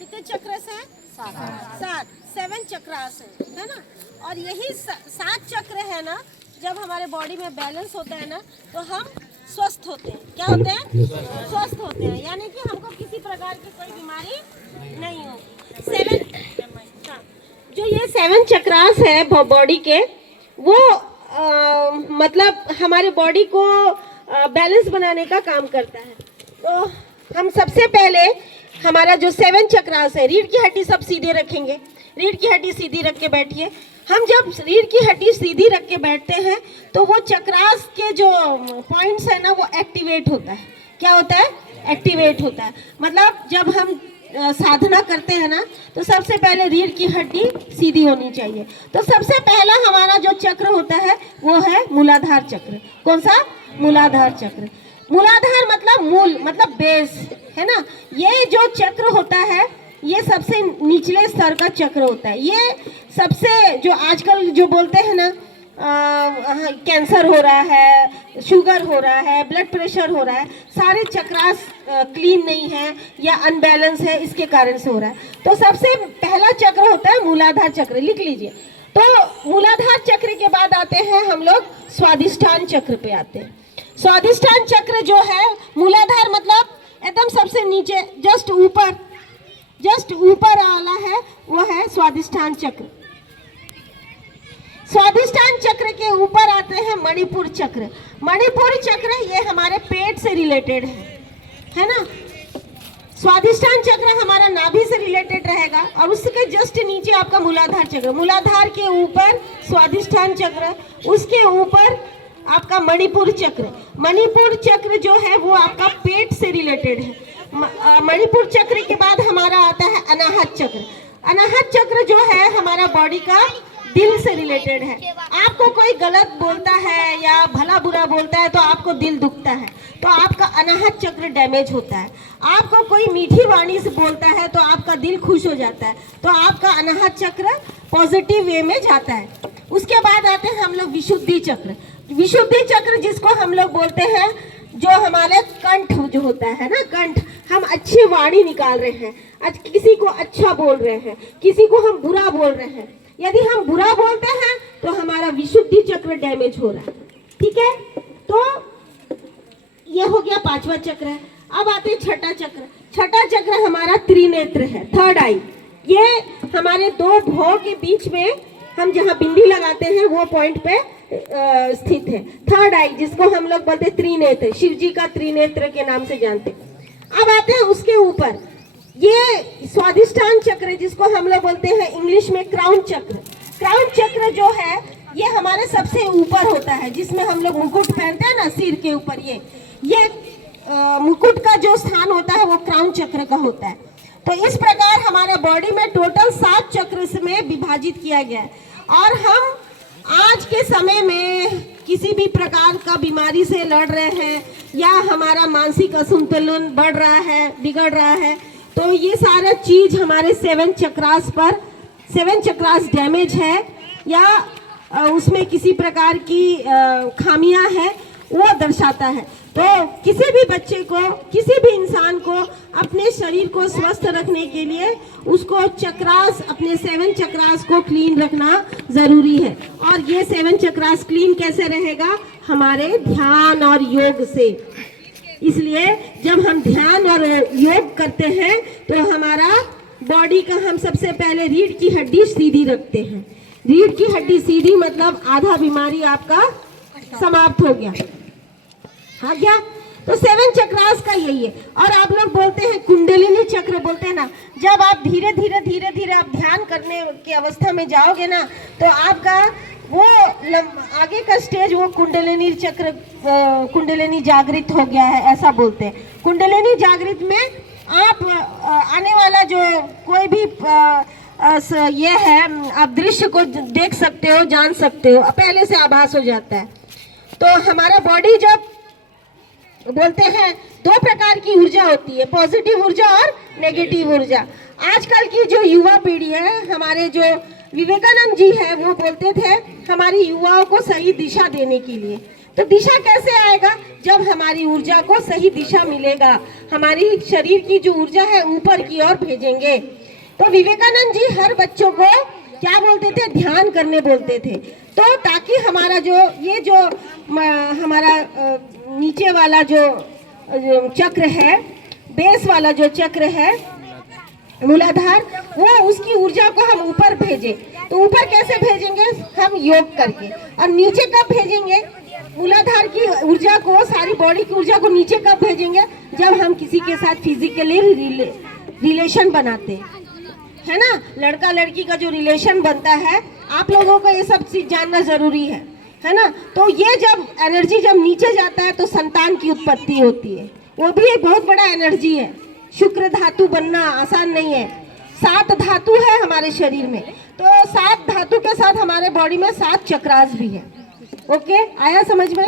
कितने चक्र हैं? 7। 7 चक्रास है ना। और यही 7 चक्र है ना, जब हमारे बॉडी में बैलेंस होता है ना तो हम स्वस्थ होते हैं। क्या होते हैं? स्वस्थ होते हैं, यानी कि हमको किसी प्रकार की कोई बीमारी नहीं होगी। 7 जो ये 7 चक्रास है बॉडी के, वो मतलब हमारे बॉडी को बैलेंस बनाने का काम करता है। तो हम सबसे पहले हमारा जो 7 चक्रास है, रीढ़ की हड्डी सब सीधे रखेंगे। रीढ़ की हड्डी सीधी रख के बैठिए। हम जब रीढ़ की हड्डी सीधी रख के बैठते हैं तो वो चक्रास के जो पॉइंट्स है ना वो एक्टिवेट होता है। क्या होता है? एक्टिवेट होता है। मतलब जब हम साधना करते हैं ना तो सबसे पहले रीढ़ की हड्डी सीधी होनी चाहिए। तो सबसे पहला हमारा जो चक्र होता है वो है मूलाधार चक्र। कौन सा? मूलाधार चक्र। मूलाधार मतलब मूल, मतलब बेस है ना। ये जो चक्र होता है ये सबसे निचले स्तर का चक्र होता है। ये सबसे जो आजकल जो बोलते हैं ना कैंसर हो रहा है, शुगर हो रहा है, ब्लड प्रेशर हो रहा है, सारे चक्रास क्लीन नहीं है या अनबैलेंस है, इसके कारण से हो रहा है। तो सबसे पहला चक्र होता है मूलाधार चक्र, लिख लीजिए। तो मूलाधार चक्र के बाद आते हैं हम लोग स्वादिष्ठान चक्र पे आते हैं। स्वादिष्ठान चक्र जो है, मूलाधार मतलब एकदम सबसे नीचे जस्ट ऊपर वाला है, वो है स्वादिष्ठान चक्र। स्वादिष्ठान चक्र के ऊपर आते हैं मणिपुर चक्र। मणिपुर चक्र ये हमारे पेट से रिलेटेड है ना। स्वादिष्ठान चक्र हमारा नाभि से रिलेटेड रहेगा और उसके जस्ट नीचे आपका मूलाधार चक्र। मूलाधार के ऊपर स्वादिष्ठान चक्र, उसके ऊपर आपका मणिपुर चक्र। मणिपुर चक्र जो है वो आपका पेट से रिलेटेड है। मणिपुर चक्र के बाद हमारा आता है अनाहत चक्र। अनाहत चक्र जो है हमारा बॉडी का दिल से रिलेटेड है। आपको कोई गलत बोलता है या भला बुरा बोलता है तो आपको दिल दुखता है, तो आपका अनाहत चक्र डैमेज होता है। आपको कोई मीठी वाणी से बोलता है तो आपका दिल खुश हो जाता है, तो आपका अनाहत चक्र पॉजिटिव वे में जाता है। उसके बाद आते हैं हम लोग विशुद्धि चक्र। विशुद्धि चक्र जिसको हम लोग बोलते हैं, जो हमारे कंठ जो होता है ना, कंठ, हम अच्छी वाणी निकाल रहे हैं, आज किसी को अच्छा बोल रहे हैं, किसी को हम बुरा बोल रहे हैं। यदि हम बुरा बोलते हैं तो हमारा विशुद्धि चक्र डैमेज हो रहा है। ठीक है, तो ये हो गया 5वां चक्र है। अब आते छठा चक्र। छठा चक्र हमारा त्रिनेत्र है, थर्ड आई। ये हमारे 2 भौं के बीच में हम जहाँ बिंदी लगाते हैं वो पॉइंट पे स्थित है, थर्ड आई, जिसको हम लोग बोलते हैं त्रिनेत्र, शिव जी का त्रिनेत्र के नाम से जानते हैं। अब आते हैं उसके ऊपर ये स्वादिष्ठान चक्र, जिसको हम लोग बोलते हैं इंग्लिश में क्राउन चक्र। क्राउन चक्र जो है ये हमारे सबसे ऊपर होता है, जिसमें हम लोग मुकुट पहनते हैं ना सिर के ऊपर। ये मुकुट का जो स्थान होता है वो क्राउन चक्र का होता है। तो इस प्रकार हमारे बॉडी में टोटल 7 चक्र में विभाजित किया गया है। और हम आज के समय में किसी भी प्रकार का बीमारी से लड़ रहे हैं या हमारा मानसिक असंतुलन बढ़ रहा है, बिगड़ रहा है, तो ये सारा चीज हमारे 7 चक्रास डैमेज है या उसमें किसी प्रकार की खामियां है, वो दर्शाता है। तो किसी भी बच्चे को, किसी भी इंसान को अपने शरीर को स्वस्थ रखने के लिए उसको चक्रास, अपने 7 चक्रास को क्लीन रखना जरूरी है। और ये 7 चक्रास क्लीन कैसे रहेगा? हमारे ध्यान और योग से। इसलिए जब हम ध्यान और योग करते हैं तो हमारा बॉडी का, हम सबसे पहले रीढ़ की हड्डी सीधी रखते हैं। रीढ़ की हड्डी सीधी मतलब आधा बीमारी आपका समाप्त हो गया। हाँ क्या? तो 7 चक्रास का यही है। और आप लोग बोलते हैं कुंडलिनी चक्र बोलते हैं ना, जब आप धीरे धीरे आप ध्यान करने की अवस्था में जाओगे ना तो आपका वो आगे का स्टेज वो कुंडलिनी चक्र, कुंडलिनी जागृत हो गया है, ऐसा बोलते हैं। कुंडलिनी जागृत में आप आने वाला जो कोई भी ये है, आप दृश्य को देख सकते हो, जान सकते हो, पहले से आभास हो जाता है। तो हमारा बॉडी जब बोलते हैं 2 प्रकार की ऊर्जा होती है, पॉजिटिव ऊर्जा और नेगेटिव ऊर्जा। आजकल की जो युवा पीढ़ी है, हमारे जो विवेकानंद जी है वो बोलते थे हमारी युवाओं को सही दिशा देने के लिए, तो दिशा कैसे आएगा? जब हमारी ऊर्जा को सही दिशा मिलेगा, हमारी शरीर की जो ऊर्जा है ऊपर की ओर भेजेंगे। तो विवेकानंद जी हर बच्चों को क्या बोलते थे? ध्यान करने बोलते थे। तो ताकि हमारा जो ये जो हमारा नीचे वाला जो चक्र है, बेस वाला जो चक्र है मूलाधार, वो उसकी ऊर्जा को हम ऊपर भेजें। तो ऊपर कैसे भेजेंगे? हम योग करके। और नीचे कब भेजेंगे मूलाधार की ऊर्जा को, सारी बॉडी की ऊर्जा को नीचे कब भेजेंगे? जब हम किसी के साथ फिजिकली रिलेशन बनाते हैं, है ना। लड़का लड़की का जो रिलेशन बनता है, आप लोगों को ये सब चीज जानना जरूरी है ना। तो ये जब एनर्जी जब नीचे जाता है तो संतान की उत्पत्ति होती है, वो भी एक बहुत बड़ा एनर्जी है। शुक्र धातु बनना आसान नहीं है। 7 धातु है हमारे शरीर में, तो 7 धातु के साथ हमारे बॉडी में 7 चक्रास भी है। ओके, आया समझ में?